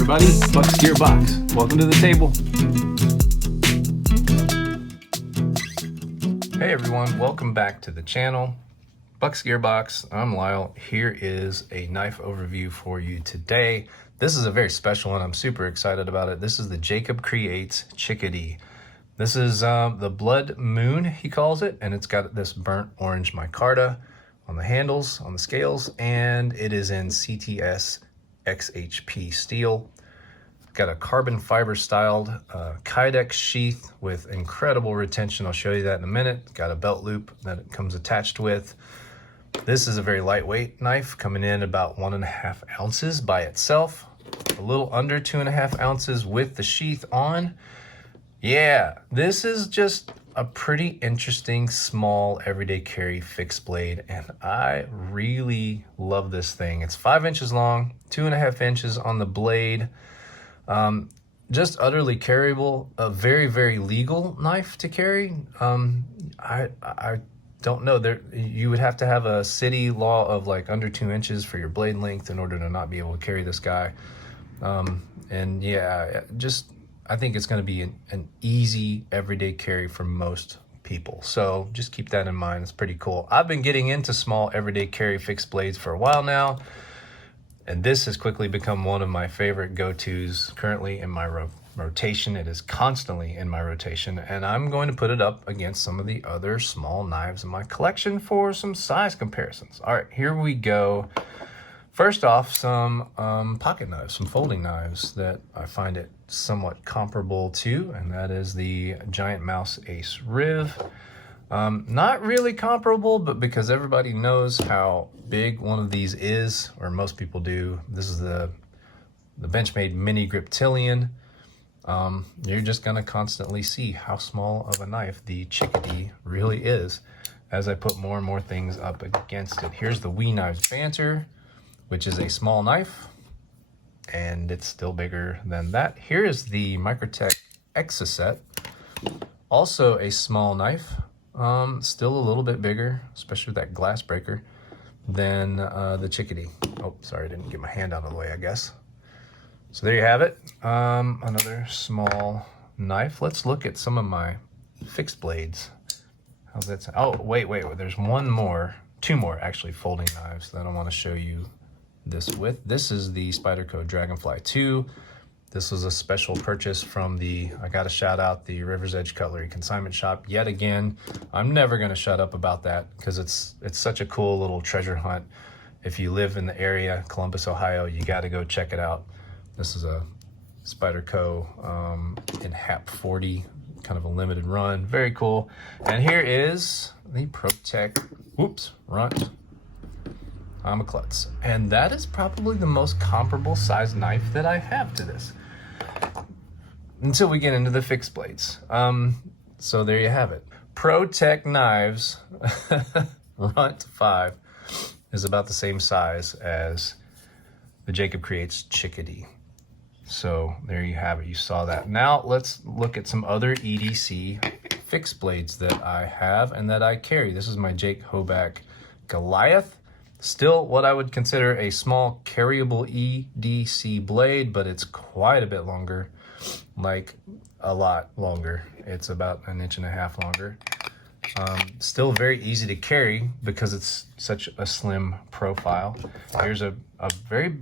everybody, BUCKSGEARBOX. Welcome to the table. Hey everyone, welcome back to the channel. BUCKSGEARBOX, I'm Lyle. Here is a knife overview for you today. This is a very special one. I'm super excited about it. This is the JakebCreates Chikadee. This is the Blood Moon, he calls it, and it's got this burnt orange micarta on the handles, on the scales, and it is in CTS XHP steel. Got a carbon fiber styled Kydex sheath with incredible retention. I'll show you that in a minute. Got a belt loop that it comes attached with. This is a very lightweight knife, coming in about 1.5 ounces by itself. A little under 2.5 ounces with the sheath on. Yeah, this is just a pretty interesting small everyday carry fixed blade, and I really love this thing. It's 5 inches long, 2.5 inches on the blade. Just utterly carryable, a very, very legal knife to carry. I don't know, you would have to have a city law of like under 2 inches for your blade length in order to not be able to carry this guy. And yeah, I think it's going to be an easy everyday carry for most people. So just keep that in mind. It's pretty cool. I've been getting into small everyday carry fixed blades for a while now, and this has quickly become one of my favorite go-tos currently in my rotation. It is constantly in my rotation, and I'm going to put it up against some of the other small knives in my collection for some size comparisons. All right, here we go. First off, some pocket knives, some folding knives that I find it somewhat comparable to, and that is the Giant Mouse Ace Riv. Not really comparable, but because everybody knows how big one of these is, or most people do. This is the Benchmade Mini Griptilian. You're just gonna constantly see how small of a knife the Chikadee really is as I put more and more things up against it. Here's the We Knives Banter, which is a small knife, and it's still bigger than that. Here is the Microtech Exocet, also a small knife, still a little bit bigger, especially with that glass breaker, than the Chikadee. Oh, sorry, I didn't get my hand out of the way, I guess. So there you have it, another small knife. Let's look at some of my fixed blades. How's that sound? Oh, wait, there's two more actually folding knives that I want to show you this with. This is the Spyderco Dragonfly 2. This was a special purchase from I gotta shout out the River's Edge Cutlery Consignment Shop yet again. I'm never gonna shut up about that because it's such a cool little treasure hunt. If you live in the area, Columbus, Ohio, you gotta go check it out. This is a Spyderco in HAP 40, kind of a limited run, very cool. And here is the ProTech, Runt Klutz, and that is probably the most comparable size knife that I have to this, until we get into the fixed blades. So there you have it. ProTech knives Runt 5 is about the same size as the JakebCreates Chikadee. So there you have it. You saw that. Now let's look at some other EDC fixed blades that I have and that I carry. This is my Jake Hoback Goliath. Still what I would consider a small carryable EDC blade, but it's quite a bit longer, like a lot longer. It's about 1.5 inches longer. Still very easy to carry because it's such a slim profile. Here's a very,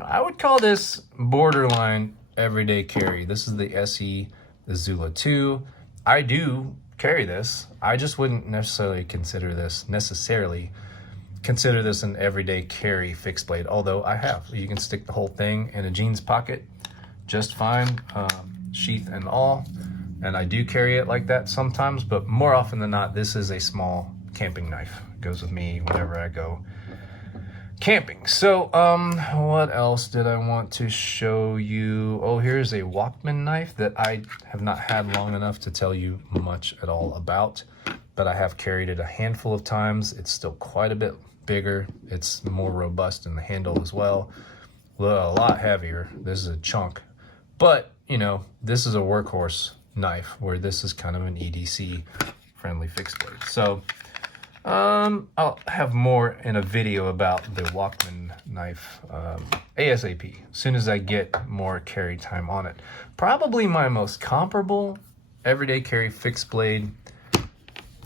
I would call this borderline everyday carry. This is the SE, the Zula 2. I do carry this. I just wouldn't necessarily consider this an everyday carry fixed blade, although I have. You can stick the whole thing in a jeans pocket just fine, sheath and all, and I do carry it like that sometimes, but more often than not, this is a small camping knife. It goes with me whenever I go camping. So what else did I want to show you? Oh, here's a Walkman knife that I have not had long enough to tell you much at all about, but I have carried it a handful of times. It's still quite a bit bigger. It's more robust in the handle as well. A lot heavier. This is a chunk, but you know, this is a workhorse knife where this is kind of an EDC friendly fixed blade. So I'll have more in a video about the Walkman knife ASAP, as soon as I get more carry time on it. Probably my most comparable everyday carry fixed blade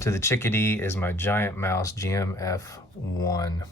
to the Chikadee is my Giant Mouse GMF1.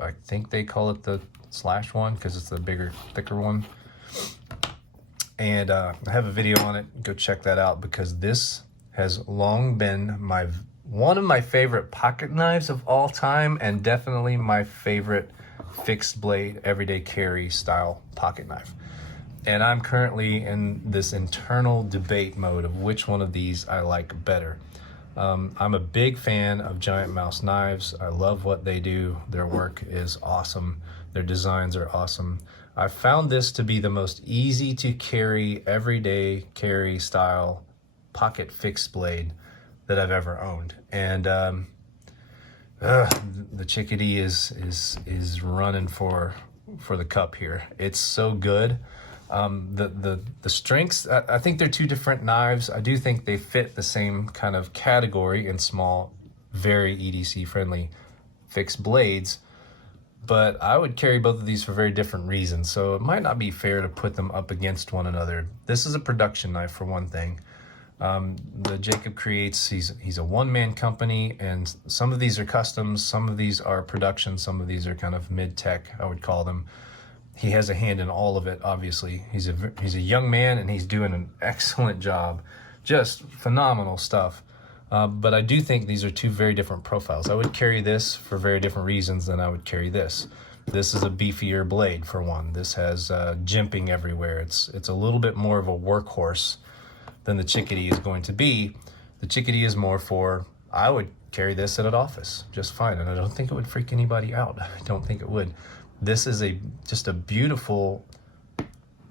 I think they call it the /1 because it's the bigger, thicker one. And I have a video on it. Go check that out, because this has long been one of my favorite pocket knives of all time, and definitely my favorite fixed blade everyday carry style pocket knife. And I'm currently in this internal debate mode of which one of these I like better. I'm a big fan of Giant Mouse knives. I love what they do. Their work is awesome. Their designs are awesome. I found this to be the most easy to carry, everyday carry style pocket fixed blade that I've ever owned. And the Chikadee is running for the cup here. It's so good. The strengths, I think they're two different knives. I do think they fit the same kind of category in small, very EDC friendly fixed blades, but I would carry both of these for very different reasons. So it might not be fair to put them up against one another. This is a production knife for one thing. The JakebCreates, he's a one-man company, and some of these are customs, some of these are production, some of these are kind of mid-tech, I would call them. He has a hand in all of it, obviously. He's a young man, and he's doing an excellent job. Just phenomenal stuff. But I do think these are two very different profiles. I would carry this for very different reasons than I would carry this. This is a beefier blade, for one. This has jimping everywhere. It's a little bit more of a workhorse than the Chikadee is going to be. The Chikadee is more for, I would carry this at an office just fine, and I don't think it would freak anybody out. I don't think it would. This is just a beautiful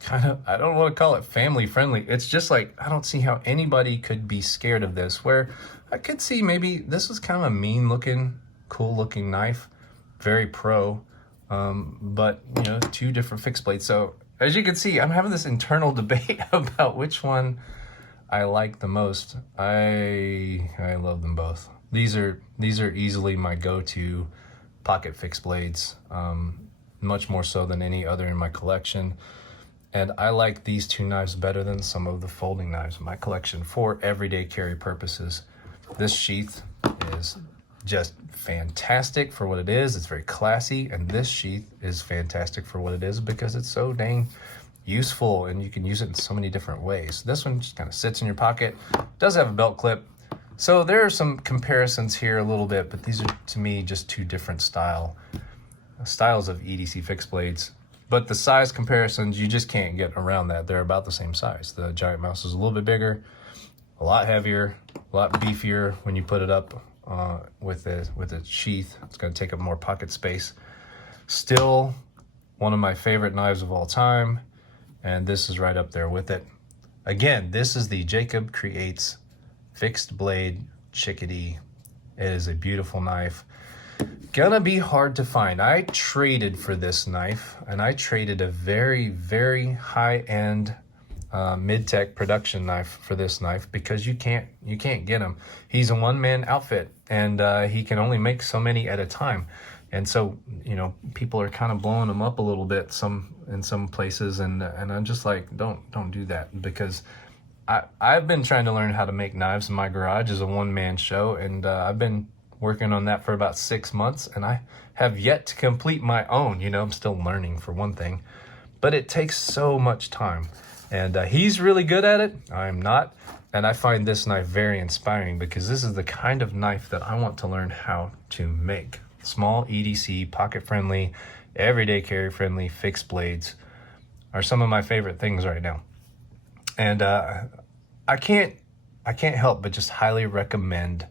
kind of, I don't want to call it family friendly. It's just like, I don't see how anybody could be scared of this, where I could see maybe this is kind of a mean looking, cool looking knife, very pro, but you know, two different fixed blades. So as you can see, I'm having this internal debate about which one I like the most. I love them both. These are easily my go-to pocket fixed blades, much more so than any other in my collection. And I like these two knives better than some of the folding knives in my collection for everyday carry purposes. This sheath is just fantastic for what it is. It's very classy, and this sheath is fantastic for what it is because it's so dang useful, and you can use it in so many different ways. This one just kind of sits in your pocket. Does have a belt clip. So there are some comparisons here a little bit, but these are, to me, just two different styles of EDC fixed blades. But the size comparisons, you just can't get around that. They're about the same size. The Giant Mouse is a little bit bigger, a lot heavier, a lot beefier when you put it up with a sheath. It's going to take up more pocket space. Still one of my favorite knives of all time, and this is right up there with it. Again, this is the JakebCreates fixed blade Chikadee. It is a beautiful knife. Gonna be hard to find. I traded for this knife, and I traded a very, very high-end mid-tech production knife for this knife because you can't get him. He's a one-man outfit, and he can only make so many at a time. And so, you know, people are kind of blowing him up a little bit in some places, and I'm just like, don't do that, because I've been trying to learn how to make knives in my garage as a one-man show, and I've been working on that for about 6 months, and I have yet to complete my own. You know, I'm still learning, for one thing, but it takes so much time. And he's really good at it. I'm not. And I find this knife very inspiring because this is the kind of knife that I want to learn how to make. Small EDC, pocket-friendly, everyday carry-friendly fixed blades are some of my favorite things right now. And I can't help but just highly recommend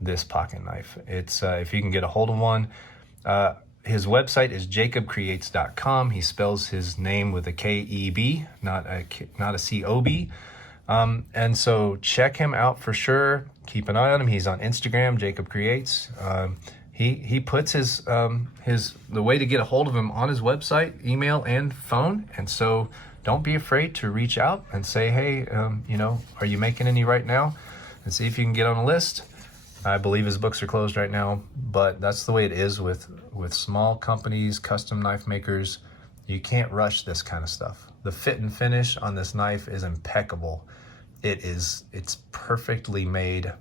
this pocket knife. It's if you can get a hold of one. His website is JakebCreates.com. He spells his name with a K-E-B, not a C-O-B. And so check him out for sure. Keep an eye on him. He's on Instagram, JakebCreates. He puts the way to get a hold of him on his website, email and phone. And so don't be afraid to reach out and say, hey, you know, are you making any right now? And see if you can get on a list. I believe his books are closed right now, but that's the way it is with small companies, custom knife makers. You can't rush this kind of stuff. The fit and finish on this knife is impeccable. It's perfectly made.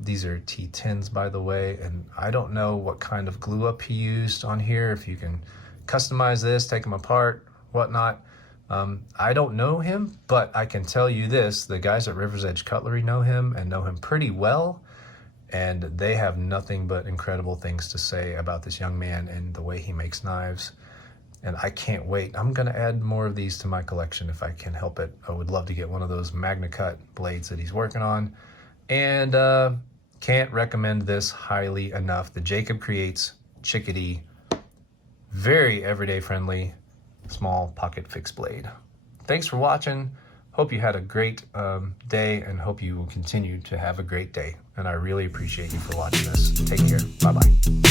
These are T10s, by the way, and I don't know what kind of glue up he used on here, if you can customize this, take them apart, whatnot. I don't know him, but I can tell you this, the guys at River's Edge Cutlery know him and know him pretty well, and they have nothing but incredible things to say about this young man and the way he makes knives. And I can't wait. I'm gonna add more of these to my collection if I can help it. I would love to get one of those Magna Cut blades that he's working on. And can't recommend this highly enough. The JakebCreates Chikadee. Very everyday friendly, small pocket fixed blade. Thanks for watching. Hope you had a great day, and hope you will continue to have a great day. And I really appreciate you for watching this. Take care. Bye-bye.